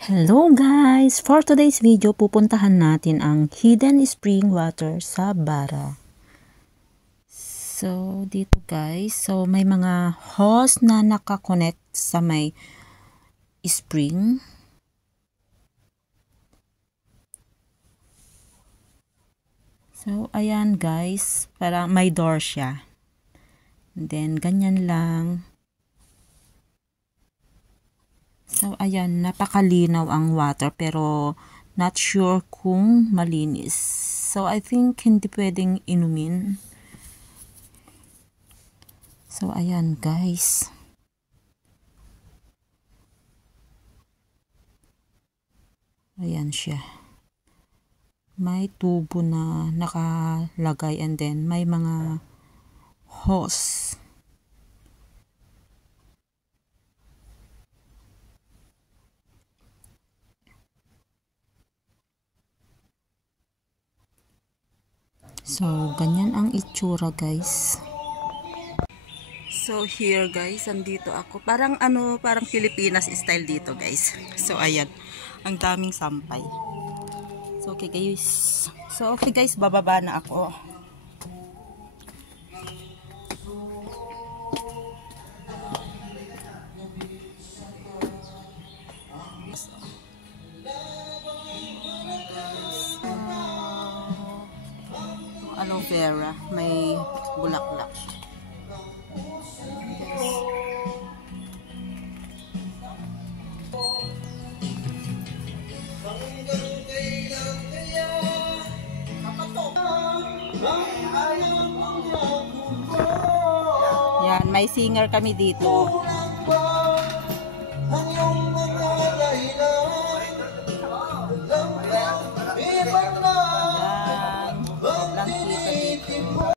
Hello guys! For today's video, pupuntahan natin ang hidden spring water sa Bara. So, dito guys, may mga hose na nakakonect sa may spring. So, ayan guys, parang may door siya. And then, ganyan lang. So, ayan, napakalinaw ang water pero not sure kung malinis. So, I think hindi pwedeng inumin. So, ayan guys. Ayan siya. May tubo na nakalagay and then may mga hose. So, ganyan ang itsura guys. So, here guys, andito ako. Parang parang Pilipinas style dito guys. So, ayan. Ang daming sampay. So, okay guys. Bababa na ako. Aloe vera, may bulaklak. Yan, may singer kami dito.